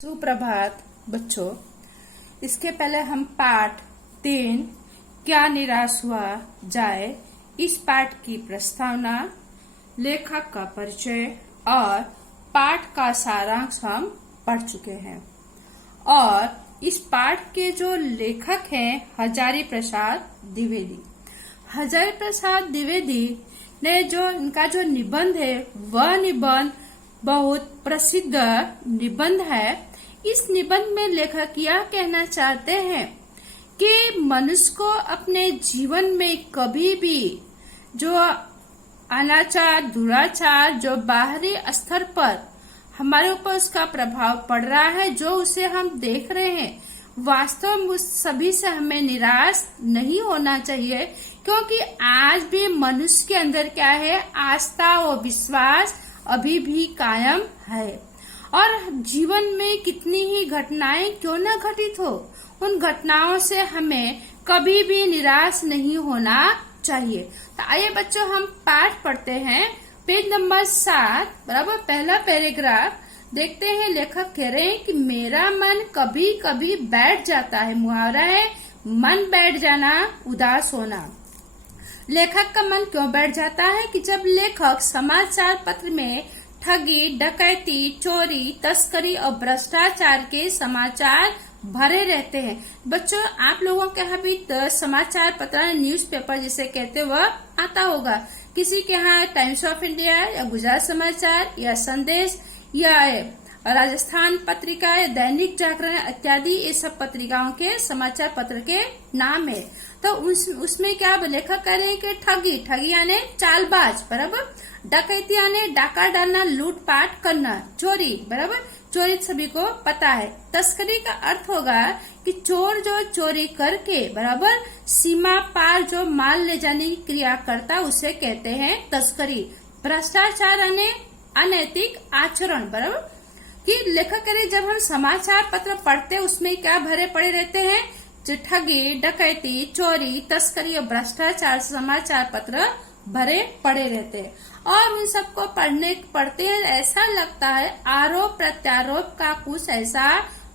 सुप्रभात बच्चों। इसके पहले हम पाठ 3 क्या निराश हुआ जाए इस पाठ की प्रस्तावना, लेखक का परिचय और पाठ का सारांश हम पढ़ चुके हैं। और इस पाठ के जो लेखक हैं हजारी प्रसाद द्विवेदी। हजारी प्रसाद द्विवेदी ने जो इनका जो निबंध है वह निबंध बहुत प्रसिद्ध निबंध है। इस निबंध में लेखक यह कहना चाहते हैं कि मनुष्य को अपने जीवन में कभी भी जो अनाचार, दुराचार, जो बाहरी स्तर पर हमारे ऊपर उसका प्रभाव पड़ रहा है, जो उसे हम देख रहे हैं, वास्तव में उस सभी से हमें निराश नहीं होना चाहिए, क्योंकि आज भी मनुष्य के अंदर क्या है, आस्था और विश्वास अभी भी कायम है। और जीवन में कितनी ही घटनाएं क्यों न घटित हो, उन घटनाओं से हमें कभी भी निराश नहीं होना चाहिए। तो आइए बच्चों हम पाठ पढ़ते हैं। पेज नंबर 7 बराबर पहला पैराग्राफ देखते हैं। लेखक कह रहे हैं कि मेरा मन कभी कभी बैठ जाता है। मुहावरा है मन बैठ जाना, उदास होना। लेखक का मन क्यों बैठ जाता है कि जब लेखक समाचार पत्र में ठगी, डकैती, चोरी, तस्करी और भ्रष्टाचार के समाचार भरे रहते हैं। बच्चों आप लोगों के यहाँ भी समाचार पत्र, न्यूज़पेपर जिसे कहते हैं वह आता होगा। किसी के यहाँ टाइम्स ऑफ इंडिया या गुजरात समाचार या संदेश या राजस्थान पत्रिका या दैनिक जागरण इत्यादि, ये सब पत्रिकाओं के समाचार पत्र के नाम है। तो उसमें क्या लेखक कह रहे हैं कि ठगी यानी चालबाज बराबर, डकैती यानी डाका डालना, लूटपाट करना, चोरी बराबर, चोरी सभी को पता है। तस्करी का अर्थ होगा कि चोर जो चोरी करके बराबर सीमा पार जो माल ले जाने की क्रिया करता उसे कहते हैं तस्करी। भ्रष्टाचार यानी अनैतिक आचरण बराबर। कि लेखक कह रहे जब हम समाचार पत्र पढ़ते उसमें क्या भरे पड़े रहते हैं, ठगी, डकैती, चोरी, तस्करी और भ्रष्टाचार समाचार पत्र भरे पड़े रहते हैं। और उन सबको पढ़ते हैं ऐसा लगता है आरोप प्रत्यारोप का कुछ ऐसा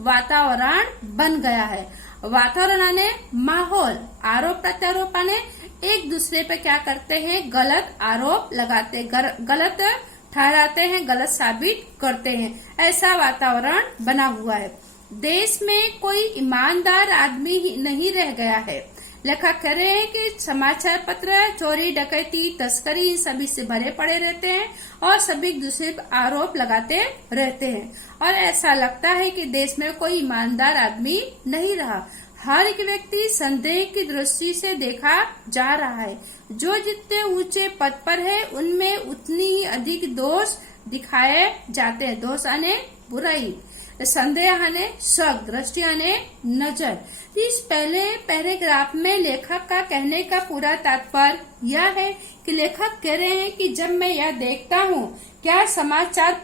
वातावरण बन गया है। वातावरण आने माहौल, आरोप प्रत्यारोप आने एक दूसरे पे क्या करते हैं, गलत आरोप लगाते, गलत ठहराते हैं, गलत साबित करते हैं। ऐसा वातावरण बना हुआ है। देश में कोई ईमानदार आदमी ही नहीं रह गया है। लेखक कह रहे हैं कि समाचार पत्र चोरी, डकैती, तस्करी इन सभी से भरे पड़े रहते हैं और सभी दूसरे पर आरोप लगाते रहते हैं। और ऐसा लगता है कि देश में कोई ईमानदार आदमी नहीं रहा। हर एक व्यक्ति संदेह की दृष्टि से देखा जा रहा है। जो जितने ऊंचे पद पर है उनमें उतनी ही अधिक दोष दिखाए जाते हैं। दोष आने बुराई, संदेह आने शक, दृष्टि आने नजर। इस पहले पैराग्राफ में लेखक का कहने का पूरा तात्पर्य यह है कि लेखक कह रहे हैं कि जब मैं यह देखता हूँ क्या समाचार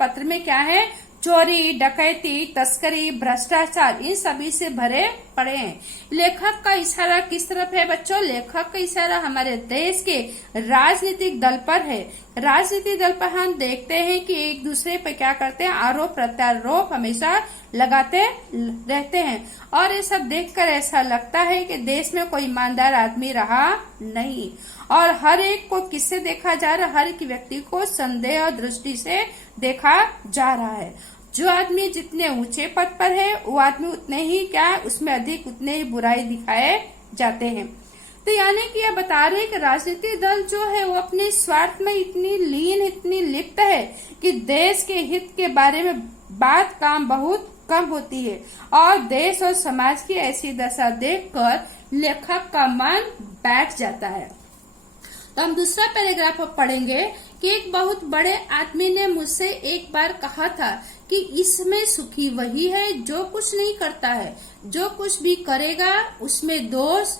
पत्र में क्या है, चोरी, डकैती, तस्करी, भ्रष्टाचार इन सभी से भरे पड़े हैं। लेखक का इशारा किस तरफ है बच्चों? लेखक का इशारा हमारे देश के राजनीतिक दल पर है। राजनीतिक दल पर हम देखते हैं कि एक दूसरे पर क्या करते हैं, आरोप प्रत्यारोप हमेशा लगाते रहते हैं। और ये सब देखकर ऐसा लगता है कि देश में कोई ईमानदार आदमी रहा नहीं। और हर एक को किससे देखा जा रहा है, हर एक व्यक्ति को संदेह और दृष्टि से देखा जा रहा है। जो आदमी जितने ऊंचे पद पर है वो आदमी उतने ही क्या, उसमें अधिक उतने ही बुराई दिखाए जाते हैं। तो यानी कि यह बता रहे हैं कि राजनीतिक दल जो है वो अपने स्वार्थ में इतनी लीन, इतनी लिप्त है कि देश के हित के बारे में बात काम बहुत कम होती है। और देश और समाज की ऐसी दशा देखकर लेखक का मन बैठ जाता है। तो हम दूसरा पैराग्राफ अब पढ़ेंगे कि एक बहुत बड़े आदमी ने मुझसे एक बार कहा था कि इसमें सुखी वही है जो कुछ नहीं करता है। जो कुछ भी करेगा उसमें दोष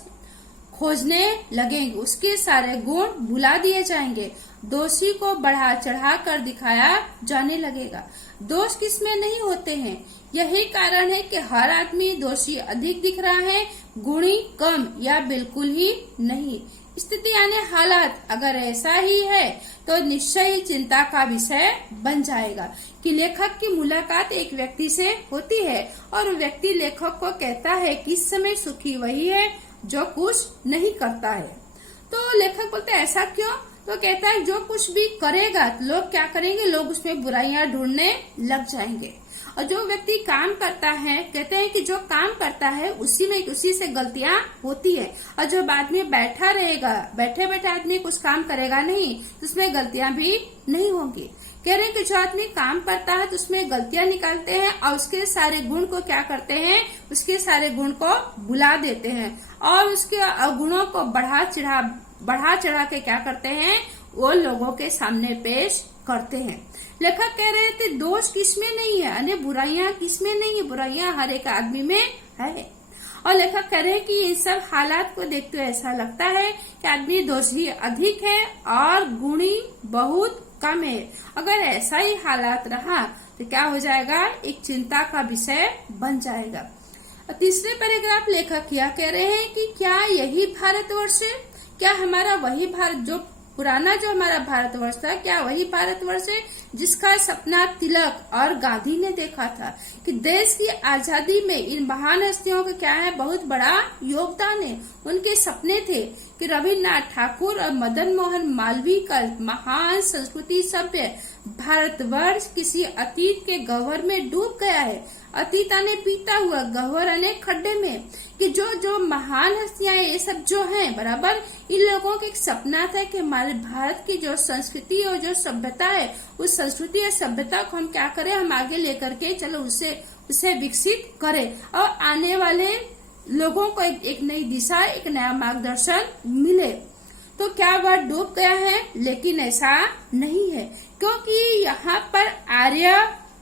खोजने लगेंगे, उसके सारे गुण भुला दिए जाएंगे, दोषी को बढ़ा चढ़ा कर दिखाया जाने लगेगा। दोष किसमें नहीं होते हैं, यही कारण है कि हर आदमी दोषी अधिक दिख रहा है, गुणी कम या बिल्कुल ही नहीं। स्थिति यानी हालात अगर ऐसा ही है तो निश्चय ही चिंता का विषय बन जाएगा कि लेखक की मुलाकात एक व्यक्ति से होती है और व्यक्ति लेखक को कहता है कि इस समय सुखी वही है जो कुछ नहीं करता है। तो लेखक बोलते हैं ऐसा क्यों? तो कहता है जो कुछ भी करेगा लोग क्या करेंगे, लोग उसमें बुराइयां ढूंढने लग जाएंगे। और जो व्यक्ति काम करता है, कहते हैं कि जो काम करता है उसी से गलतियां होती है। और जो आदमी बैठा रहेगा, बैठे बैठे आदमी कुछ काम करेगा नहीं तो उसमें गलतियां भी नहीं होंगी। कह रहे हैं कि जो आदमी काम करता है तो उसमें गलतियां निकालते हैं और उसके सारे गुण को क्या करते हैं, उसके सारे गुण को भुला देते हैं और उसके गुणों को बढ़ा चढ़ा के क्या करते हैं, वो लोगों के सामने पेश करते हैं। लेखक कह रहे थे दोष किसमें नहीं है, यानी बुराइयां किसमें नहीं है, बुराइयां हर एक आदमी में है। और लेखक कह रहे हैं कि इन सब हालात को देखते हुए ऐसा लगता है कि आदमी दोषी अधिक है और गुणी बहुत कम है। अगर ऐसा ही हालात रहा तो क्या हो जाएगा, एक चिंता का विषय बन जाएगा। तीसरे पैराग्राफ लेखक यह कह रहे हैं कि क्या यही भारतवर्ष है, क्या हमारा वही भारत, जो पुराना जो हमारा भारतवर्ष था, क्या वही भारतवर्ष है जिसका सपना तिलक और गांधी ने देखा था कि देश की आजादी में इन महान हस्तियों का क्या है, बहुत बड़ा योगदान है। उनके सपने थे कि रविन्द्रनाथ ठाकुर और मदन मोहन मालवीय का महान संस्कृति सभ्य भारतवर्ष किसी अतीत के गह्वर में डूब गया है, अतीत आने पीता हुआ गह्वर आने खड्डे में, कि जो महान हस्तियां ये सब जो हैं बराबर, इन लोगों का एक सपना था कि हमारे भारत की जो संस्कृति और जो सभ्यता है, उस संस्कृति और सभ्यता को हम क्या करें, हम आगे लेकर के चलो उसे विकसित करें और आने वाले लोगों को एक नई दिशा, एक नया मार्गदर्शन मिले। तो क्या वह डूब गया है? लेकिन ऐसा नहीं है, क्योंकि यहाँ पर आर्य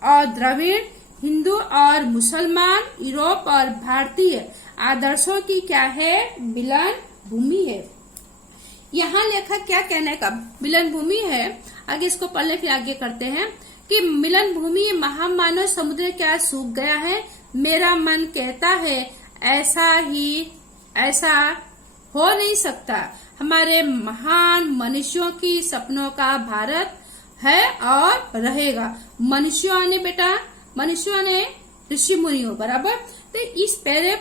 और द्रविड़, हिंदू और मुसलमान, यूरोप और भारतीय आदर्शों की क्या है, मिलन भूमि है। यहाँ लेखक क्या कहने का मिलन भूमि है, आगे इसको पढ़ने फिर आगे करते हैं कि मिलन भूमि महामानव समुद्र क्या सूख गया है, मेरा मन कहता है ऐसा हो नहीं सकता। हमारे महान मनुष्यों की सपनों का भारत है और रहेगा। मनुष्यों ने बेटा, मनुष्यों ने ऋषि मुनियों बराबर। तो इस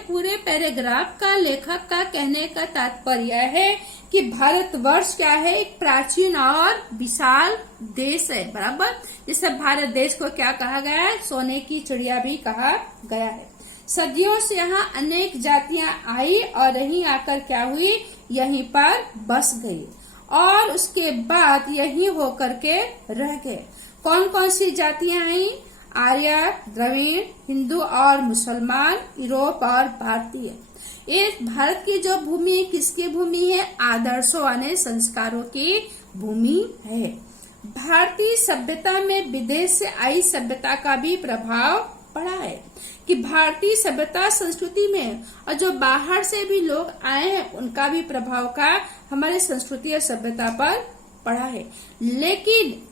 पूरे पैराग्राफ का लेखक का कहने का तात्पर्य है कि भारतवर्ष क्या है, एक प्राचीन और विशाल देश है बराबर। जिससे भारत देश को क्या कहा गया है, सोने की चिड़िया भी कहा गया है। सदियों से यहाँ अनेक जातियां आई और यहीं आकर क्या हुई, यहीं पर बस गई और उसके बाद यहीं होकर के रह गए। कौन कौन सी जातियां आई? आर्य, द्रविड़, हिंदू और मुसलमान, यूरोप और भारतीय। ये भारत की जो भूमि है, किसकी भूमि है? आदर्शों यानी संस्कारों की भूमि है। भारतीय सभ्यता में विदेश से आई सभ्यता का भी प्रभाव पड़ा है कि भारतीय सभ्यता संस्कृति में, और जो बाहर से भी लोग आए हैं उनका भी प्रभाव का हमारे संस्कृति और सभ्यता पर पड़ा है। लेकिन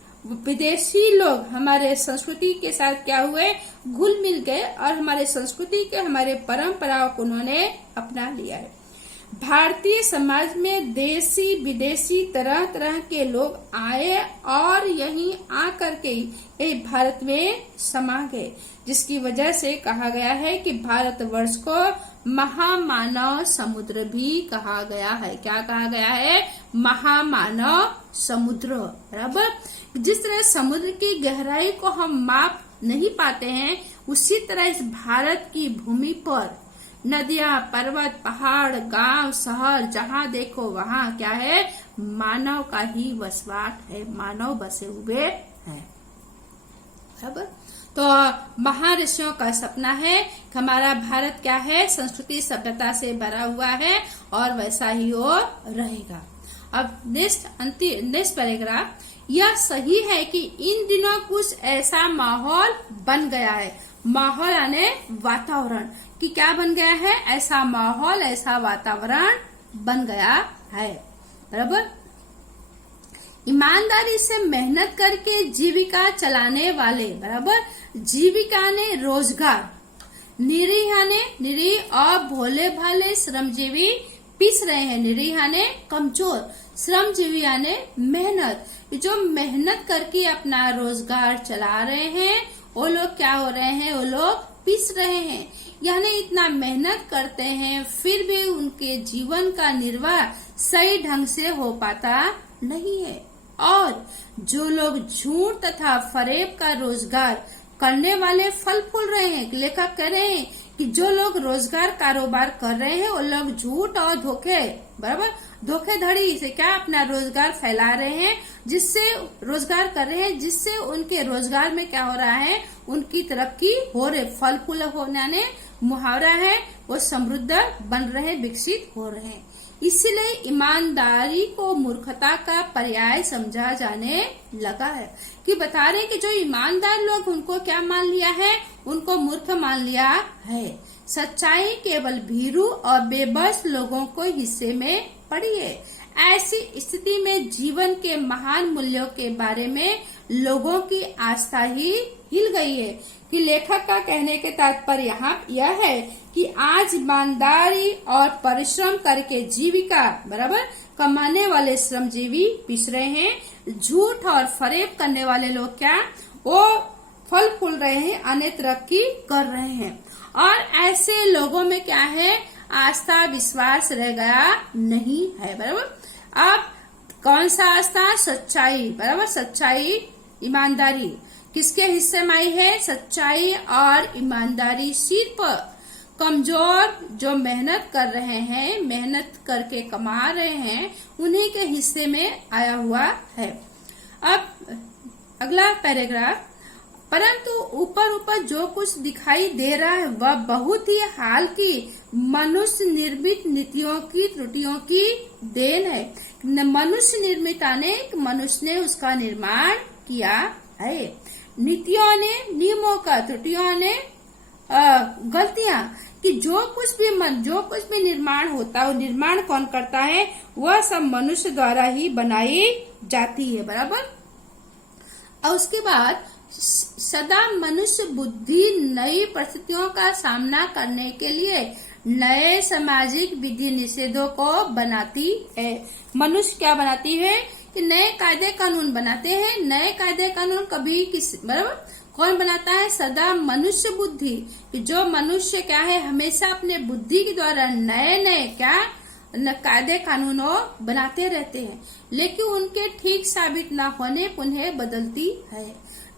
विदेशी लोग हमारे संस्कृति के साथ क्या हुए, घुल मिल गए और हमारे संस्कृति के, हमारे परंपराओं को उन्होंने अपना लिया है। भारतीय समाज में देशी विदेशी तरह तरह के लोग आए और यहीं आकर के ये भारत में समा गए, जिसकी वजह से कहा गया है कि भारतवर्ष को महामानव समुद्र भी कहा गया है। क्या कहा गया है? महामानव समुद्र बराबर। जिस तरह समुद्र की गहराई को हम माप नहीं पाते हैं, उसी तरह इस भारत की भूमि पर नदियां, पर्वत, पहाड़, गांव, शहर, जहां देखो वहां क्या है, मानव का ही वसवाट है, मानव बसे हुए हैं बराबर। तो महर्षियों का सपना है कि हमारा भारत क्या है, संस्कृति सभ्यता से भरा हुआ है और वैसा ही वो रहेगा। अब नेक्स्ट पैराग्राफ, यह सही है कि इन दिनों कुछ ऐसा माहौल बन गया है। माहौल यानी वातावरण, कि क्या बन गया है, ऐसा माहौल, ऐसा वातावरण बन गया है बराबर। ईमानदारी से मेहनत करके जीविका चलाने वाले बराबर, जीविका ने रोजगार, निरीह और भोले भाले श्रमजीवी पिस रहे हैं, निरीह यानी कमजोर, श्रमजीवी यानी मेहनत, जो मेहनत करके अपना रोजगार चला रहे हैं वो लोग क्या हो रहे हैं, वो लोग पिस रहे हैं। यानी इतना मेहनत करते हैं फिर भी उनके जीवन का निर्वाह सही ढंग से हो पाता नहीं है। और जो लोग झूठ तथा फरेब का रोजगार करने वाले फल फूल रहे हैं। लेखक कह रहे हैं कि जो लोग रोजगार कारोबार कर रहे हैं वो लोग झूठ और धोखे, बराबर धोखेधड़ी से क्या अपना रोजगार फैला रहे हैं, जिससे रोजगार कर रहे हैं, जिससे उनके रोजगार में क्या हो रहा है, उनकी तरक्की हो रही, फल फूल होने मुहावरा है, वो समृद्ध बन रहे, विकसित हो रहे हैं। इसलिए ईमानदारी को मूर्खता का पर्याय समझा जाने लगा है। कि बता रहे कि जो ईमानदार लोग उनको क्या मान लिया है, उनको मूर्ख मान लिया है। सच्चाई केवल भीरू और बेबस लोगों को हिस्से में पड़ी है। ऐसी स्थिति में जीवन के महान मूल्यों के बारे में लोगों की आस्था ही हिल गई है। कि लेखक का कहने के तात्पर्य यहाँ यह है कि आज ईमानदारी और परिश्रम करके जीविका बराबर कमाने वाले श्रमजीवी पिस रहे हैं। झूठ और फरेब करने वाले लोग क्या, वो फल फूल रहे हैं, अन्य तरक्की कर रहे हैं। और ऐसे लोगों में क्या है, आस्था विश्वास रह गया नहीं है, बराबर। अब कौन सा आस्था, सच्चाई, बराबर, सच्चाई ईमानदारी किसके हिस्से में आई है, सच्चाई और ईमानदारी सिर्फ कमजोर जो मेहनत कर रहे हैं, मेहनत करके कमा रहे हैं, उन्हीं के हिस्से में आया हुआ है। अब अगला पैराग्राफ, परंतु ऊपर ऊपर जो कुछ दिखाई दे रहा है वह बहुत ही हाल की मनुष्य निर्मित नीतियों की त्रुटियों की देन है। मनुष्य निर्मित ने मनुष्य ने उसका निर्माण किया है। नीतियों ने, नियमों का, त्रुटियों ने गलतियां, कि जो कुछ भी निर्माण होता है, वो निर्माण कौन करता है, वह सब मनुष्य द्वारा ही बनाई जाती है, बराबर। और उसके बाद सदा मनुष्य बुद्धि नई परिस्थितियों का सामना करने के लिए नए सामाजिक विधि निषेधों को बनाती है। मनुष्य क्या बनाती है कि नए कायदे कानून बनाते हैं। नए कायदे कानून कभी बराबर कौन बनाता है, सदा मनुष्य बुद्धि, कि जो मनुष्य क्या है, हमेशा अपने बुद्धि के द्वारा नए नए क्या कायदे कानूनों बनाते रहते हैं, लेकिन उनके ठीक साबित न होने पुनः बदलती है।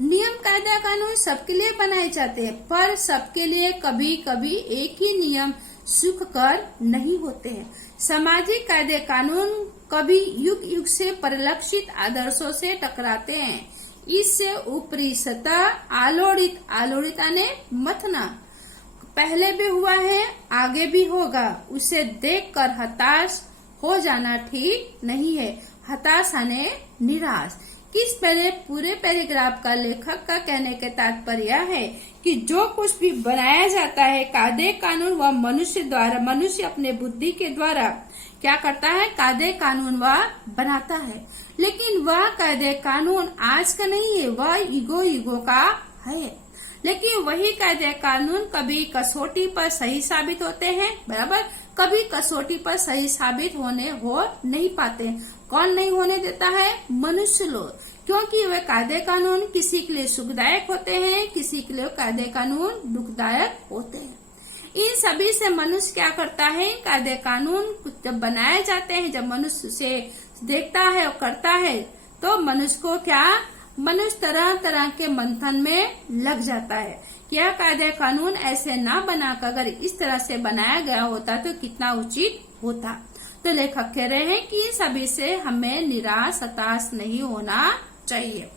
नियम कायदा कानून सबके लिए बनाए जाते हैं, पर सबके लिए कभी कभी एक ही नियम सुखकर नहीं होते हैं। सामाजिक कायदे कानून कभी युग युग से परिलक्षित आदर्शों से टकराते हैं। इससे ऊपरी सतह आलोड़ित ने मथना पहले भी हुआ है, आगे भी होगा, उसे देखकर हताश हो जाना ठीक नहीं है। हताश ने निराश। किस पूरे पैराग्राफ का लेखक का कहने के तात्पर्य है कि जो कुछ भी बनाया जाता है कायदे कानून, वह मनुष्य अपने बुद्धि के द्वारा क्या करता है, कायदे कानून वह बनाता है। लेकिन वह कायदे कानून आज का नहीं है, वह युगों का है। लेकिन वही कायदे कानून कभी कसौटी पर सही साबित होते हैं, बराबर, कभी कसौटी पर सही साबित हो नहीं पाते। कौन नहीं होने देता है, मनुष्य लोग, क्योंकि वे कायदे कानून किसी के लिए सुखदायक होते हैं, किसी के लिए कायदे कानून दुखदायक होते हैं। इन सभी से मनुष्य क्या करता है, कायदे कानून जब बनाए जाते हैं, जब मनुष्य उसे देखता है और करता है, तो मनुष्य तरह तरह के मंथन में लग जाता है। यह कायदे कानून ऐसे ना बनाकर अगर इस तरह से बनाया गया होता तो कितना उचित होता। तो लेखक कह रहे हैं कि सभी से हमें निराश हताश नहीं होना चाहिए।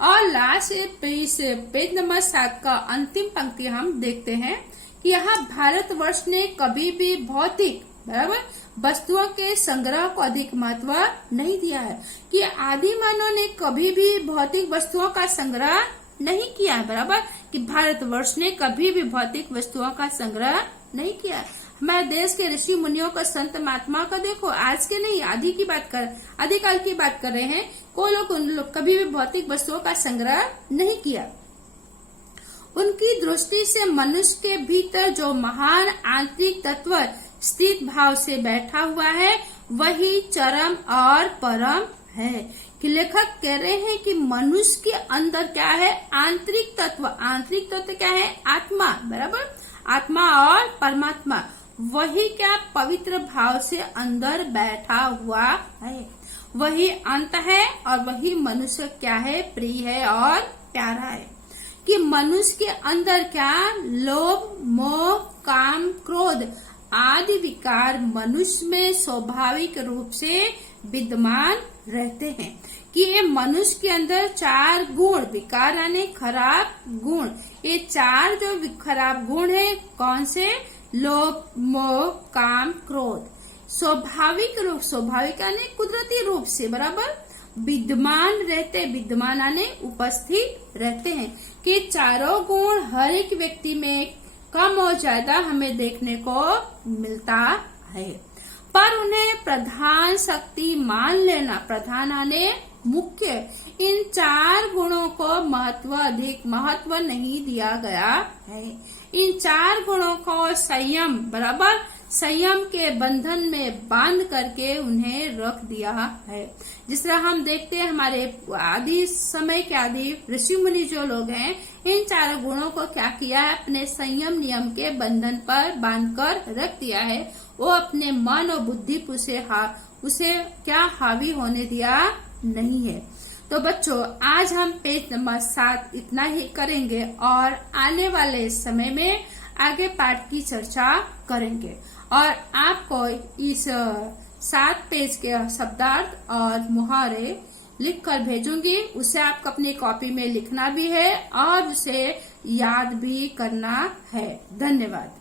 और लास्ट पेज नंबर 7 का अंतिम पंक्ति हम देखते हैं कि यहाँ भारतवर्ष ने कभी भी भौतिक बराबर वस्तुओं के संग्रह को अधिक महत्व नहीं दिया है। कि आदि मानव ने कभी भी भौतिक वस्तुओं का संग्रह नहीं किया है, बराबर, कि भारतवर्ष ने कभी भी भौतिक वस्तुओं का संग्रह नहीं किया। हमारे देश के ऋषि मुनियों का, संत महात्मा का देखो, आज के नहीं आदिकाल की बात कर रहे हैं, उन लोग कभी भी भौतिक वस्तुओं का संग्रह नहीं किया। उनकी दृष्टि से मनुष्य के भीतर जो महान आंतरिक तत्व स्थित भाव से बैठा हुआ है वही चरम और परम है। कि लेखक कह रहे हैं कि मनुष्य के अंदर क्या है, आंतरिक तत्व क्या है, आत्मा, बराबर, आत्मा और परमात्मा, वही क्या पवित्र भाव से अंदर बैठा हुआ है, वही अंत है और वही मनुष्य क्या है, प्रिय है और प्यारा है। कि मनुष्य के अंदर क्या, लोभ, मोह, काम, क्रोध आदि विकार मनुष्य में स्वाभाविक रूप से विद्यमान रहते हैं। कि ये मनुष्य के अंदर 4 गुण, विकार यानी खराब गुण, ये 4 जो खराब गुण है कौन से, लोभ, मोह, काम, क्रोध, स्वाभाविक यानी कुदरती रूप से, बराबर, विद्यमान यानी उपस्थित रहते हैं। कि चारों गुण हर एक व्यक्ति में कम और ज्यादा हमें देखने को मिलता है, पर उन्हें प्रधान शक्ति मान लेना, प्रधान यानी मुख्य, इन 4 गुणों को अधिक महत्व नहीं दिया गया है। इन 4 गुणों को संयम, बराबर, संयम के बंधन में बांध करके उन्हें रख दिया है। जिस तरह हम देखते हैं हमारे आदि समय के आदि ऋषि मुनि जो लोग हैं, इन 4 गुणों को क्या किया है, अपने संयम नियम के बंधन पर बांधकर रख दिया है। वो अपने मन और बुद्धि उसे क्या हावी होने दिया नहीं है। तो बच्चों, आज हम पेज नंबर 7 इतना ही करेंगे और आने वाले समय में आगे पाठ की चर्चा करेंगे और आपको इस 7 पेज के शब्दार्थ और मुहावरे लिख कर भेजूंगी। उसे आपको अपनी कॉपी में लिखना भी है और उसे याद भी करना है। धन्यवाद।